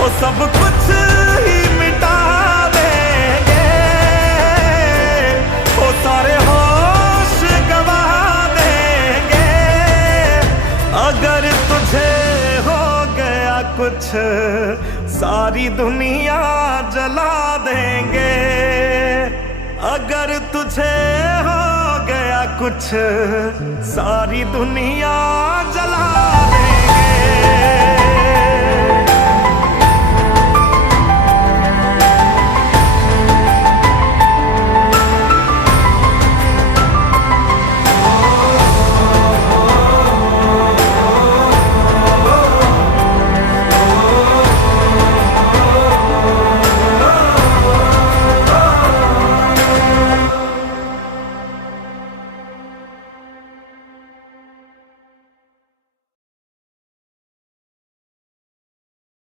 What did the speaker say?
वो सब कुछ ही मिटा देंगे, वो सारे होश गवा देंगे। अगर तुझे हो गया कुछ सारी दुनिया जला देंगे। अगर तुझे हो गया कुछ सारी दुनिया जला देंगे।